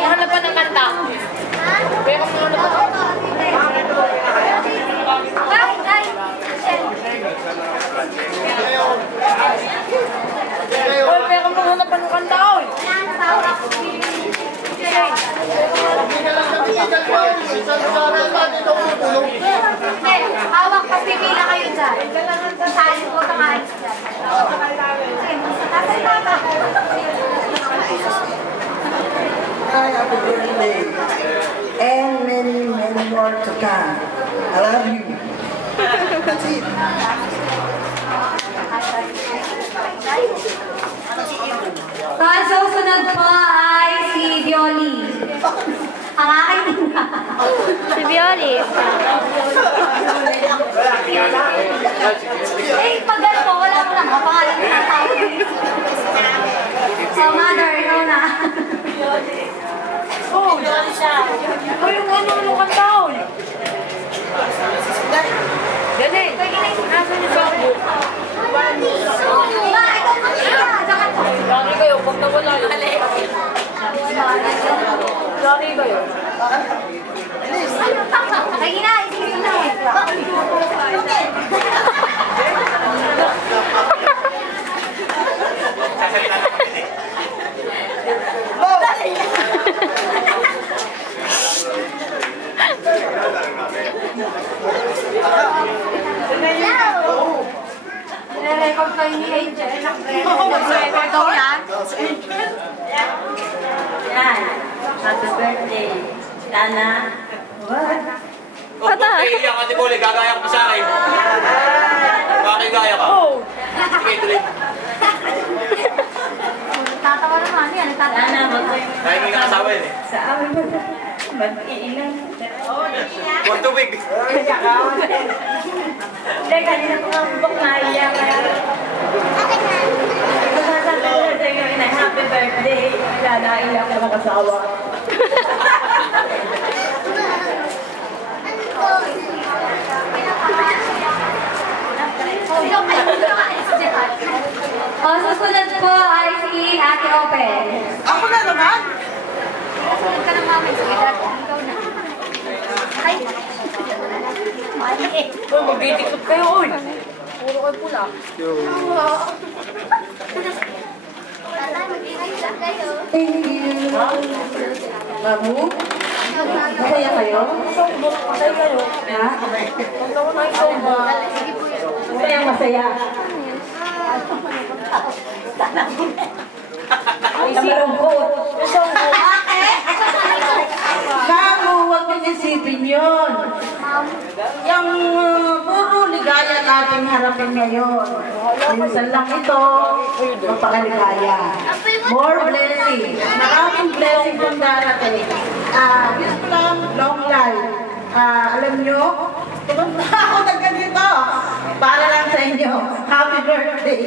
hanapan ng kanta. Pero kung hanapan ng pero kung hanapan ng kanta, oy. Hawak pa, pipila kayo dyan. Sasali ko ka kain dyan. Happy birthday. And many, many more to come. I love you. That's it. Ang susunod po ay si Violi. Ang aking ina. Si Violi. Eh, pag gano'n po, wala mo lang. Pangalan ko ng tao. So, mother, ikaw na. Oh, oy, yung ano kanta, oy. Dali. Nasaan yung songbook? Lagi kayo, pag nawala yun. Lagi kayo. Lagi na, isipin na. Nire-record kayo ni Angel. Nire-record daw yan. Yan. Happy birthday. Sana. What? Oh, iiyak ka, Tibole. Gagaya ka pa sa akin. Makikigaya ka. Oh. Sige, tuloy. Tatawa naman yan. Sana mag-uwi Dahil may nakasawa yun eh. sa amin. Mag-iilang. Huwag tubig. Hindi, kanina po ang buk na iyak. Sasabihin sa inyo na happy birthday. Sana iyak na makasawa. O, susunod po ay si Ate Open. Ako na naman. Susunod ka na mami. Sige, dati. Ikaw na. Ay. Mali eh. Oy, mag-itikot kayo, oy. Puro kayo pula. Tatay, mag-itikot kayo. Thank you. Mamu? Masaya kayo? Songbook, pasay kayo. Ha? Kanta ko na yung songbook. Masaya, masaya. Ay, malungkot. Yung songbook. Kamu, huwag niyo isipin yun. Yung puro ligaya natin harapin ngayon. Minsan lang ito, magpakaligaya. More blessing. Maraming blessing kung darating. Gusto lang, long life. Alam nyo, pumunta ako nagkanito para lang sa inyo. Happy birthday.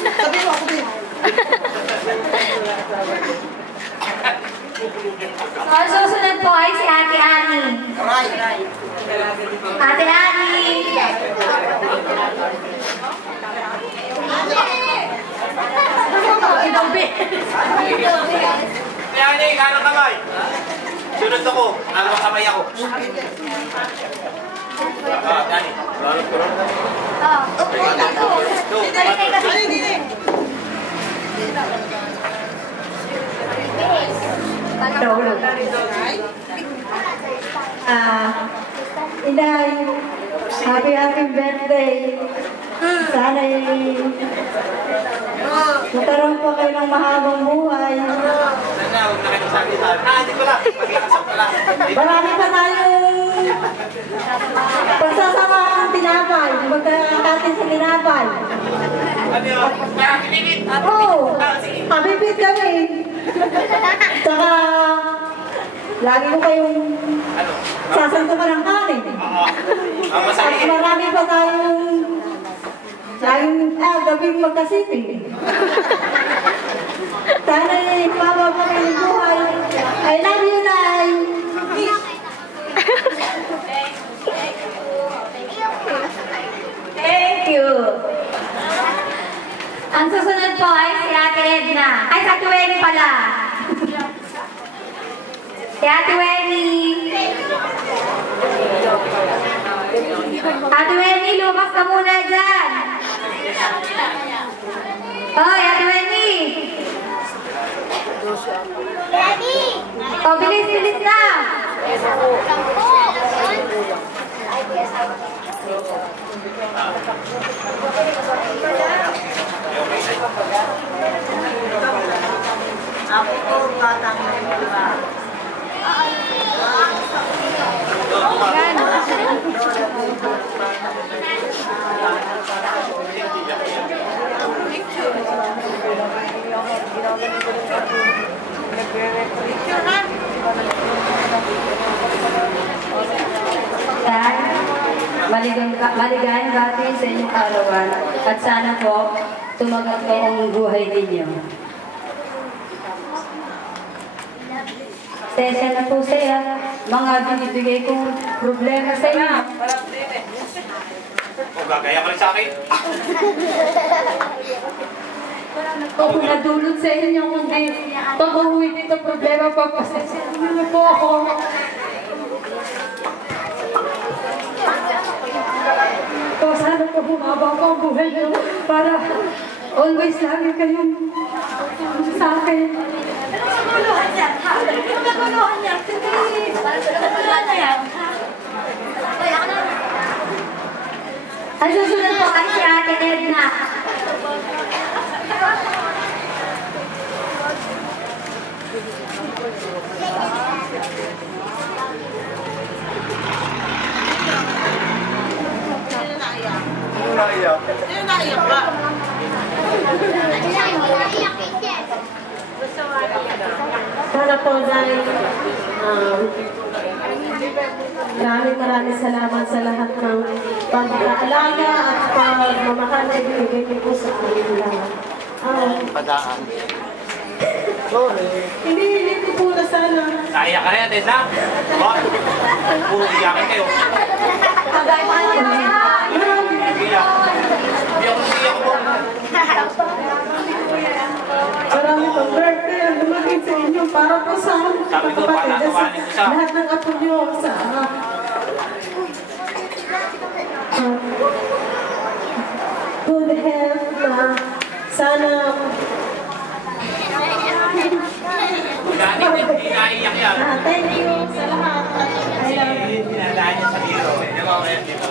Sabi mo, sabi mo. Ang susunod po ay si Ate Ani. Ate Ani! Idambi! Kaya niya, kanang kamay. Sunod ako. Kanang kamay ako. Dani. Balot ko rin. Inay, happy birthday. Sana'y magkaroon po kayo ng mahabang buhay. Sana, huwag na kayo sabi sa akin. Di pala. Maglakasap pala. Marami pa tayong pagsasama ang tinapay. Magkakatin sa tinapay. Ano yun? Parang pinipit. Oo, kapipit kami. Saka, lagi ko kayong Ano? sasantukan ng kanin. Ang At masakit. marami pa tayong gabing magkasiping. Sana'y mababa kayo ng buhay. I love you, Nay. Thank you! Ang susunod po ay si Ate Edna. Ay, sa Tuwing pala. Si Ate Wenny. Ate Wenny, lumas ka muna dyan. Hoy, Ate Wenny. Oh, bilis, bilis na. Ako po, batang nagdiba. Maligayang gabi sa inyong arawan at sana po tumagal po ang buhay ninyo. Sensya na po saya, mga binibigay kong problema sa inyo. Kung gagaya ka rin sa akin. Ako nadulot sa inyo, kundi pag-uwi dito problema, papasensya niyo po ako. O sana po bumaba ko ang buhay niyo para always lagi kayong sa akin. Anong maguluhan yan? Anong maguluhan yan? Maguluhan na yan. Ang susunod po ay si Ate Edna. Ano naiyak? Sino naiyak ba? Sana po dahil maraming salamat sa lahat ng pag-aalaga at pagmamahal na ibigay niyo po sa amin lahat. Padaan. Hindi ko po na sana. Naiyak ka rin, Tessa? Ba? Puro iyakin kayo. Iyak. Hindi ako iyak po. Marami pang birthday ang lumagay sa inyo para po sa Sabi ko, patatawanin ko siya. lahat ng apo niyo sa good health na sana Gani, hindi naiyak yan. thank you sa lahat. I love you. Dinadaan niya sa biro. Yan ako yan dito.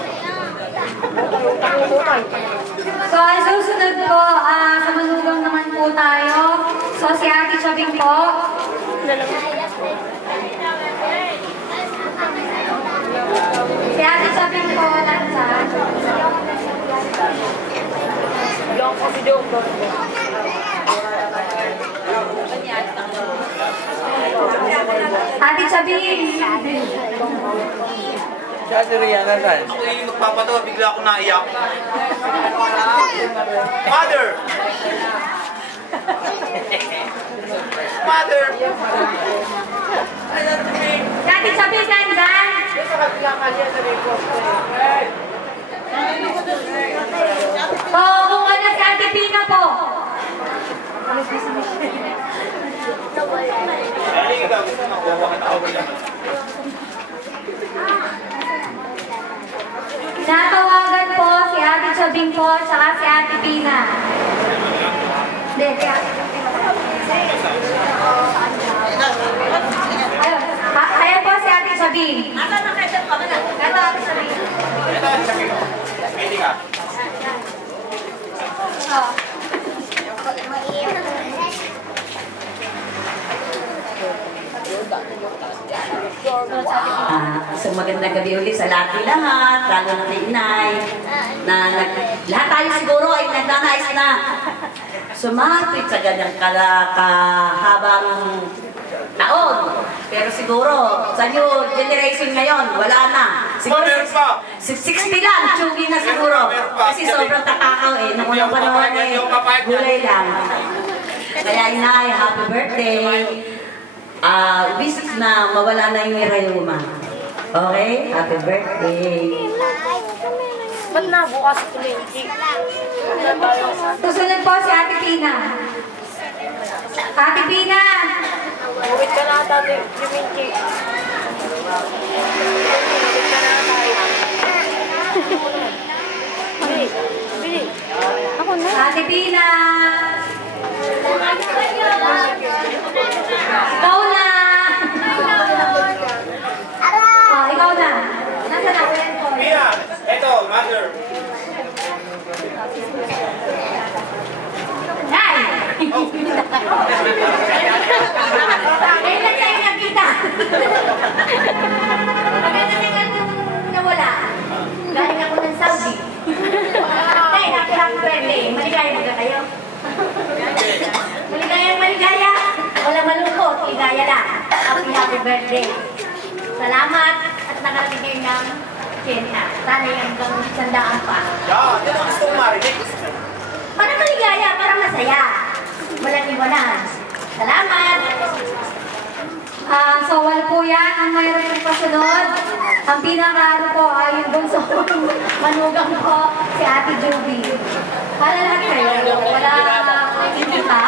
So, ang susunod po, sa manugang naman po tayo. So, si Ate Chabing po. Si Ate Chabing po, lansa. Ate Chabing. Ako yung magpapatawa, bigla ako naiyak. Mother! Mother! Si Ate Chabing, nandyan. So, kung ano si Ate Pina po. Ay, ikaw, gusto mo ako. Natawagan po si Ate Chabing po, tsaka si Ate Pina. Hindi, si Ate Ayun po si Ate Chabing. Asa na kayo pa ba na? Ito Ate Chabing. Ito, sabi ko. Pwede ka. Oh. So magandang gabi ulit sa lahat lalo na ni Inay, lahat tayo siguro ay nagdanais na sumapit sa ganyang kahabang taon. Pero siguro, sa new generation ngayon, wala na. Siguro, 60 lang, tsugi na siguro. Kasi sobrang tatakaw eh. Nung unang panahon eh, gulay lang. Kaya Inay, happy birthday. Wish na mawala na yung irayuma. Okay? Happy birthday. Ba't na bukas tuloy? Susunod po si Ate Pina. Ate Pina! Ako na. Ate Pina! Ikaw na! Oh, ikaw na. Nasa na? Mia, eto, mother. Ay! Kailan tayo nakita? Maganda na nga nung nawala. Galing ako ng Saudi. Ay, happy birthday. Maligaya na kayo. Maligaya. Wala malungkot. Ligaya lang. Happy birthday. Salamat at nakarating kayo ng Kenya. Sana hanggang sandaan pa. Yan, yan ang gusto kong marinig. Para maligaya, para masaya. Walang iwanan. Salamat! So, wala po yan. Ang mayroon yung pasunod. Ang pinaka-ano po ay yung bunso. Manugang po si Ate Juby. Para lahat kayo. Wala kita.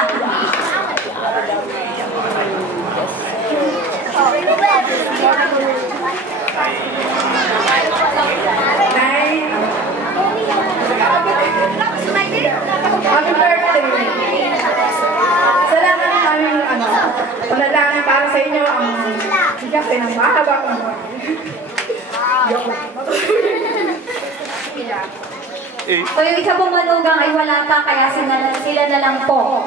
Happy birthday! Salamat ng aming panalangin para sa inyo ang bigas ay ng mahaba ang So, yung isa pong manugang ay wala pa, kaya sila na lang po.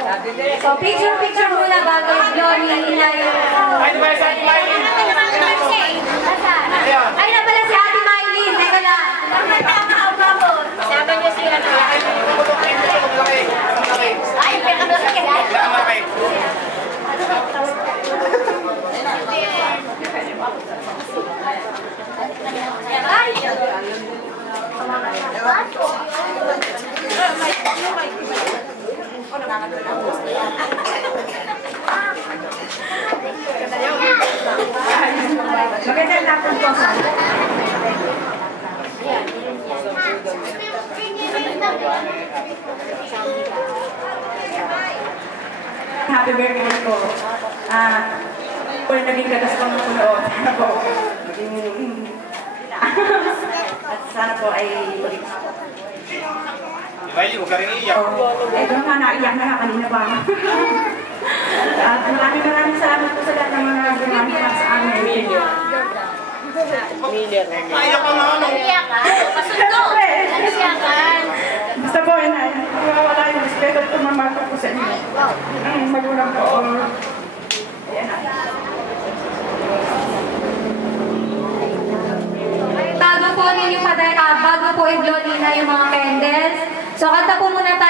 So, picture muna bago yung Johnny, Inayo. Ay, di ba sa ating Mylene? Ay, na pala si Ate Mylene. Teka lang. Sabi niya sila na. Ay, pinakamlaki. Malaki. maganda na po po sa happy birthday po. Kung naging katas ko ng punoon, sana po at sana po ay Mylene, huwag ka rin iiyak. eh, doon nga naiyak na nga kanina pa. At maraming salamat po sa lahat ng mga gumamit na sa amin. Naiyak ka na, ano? Basta po, wala yung respeto at tumamata po sa inyo. Ang magulang po. Ayan na. Bago po ninyo bago po i-blow nila yung mga candles. So, kanta po muna tayo.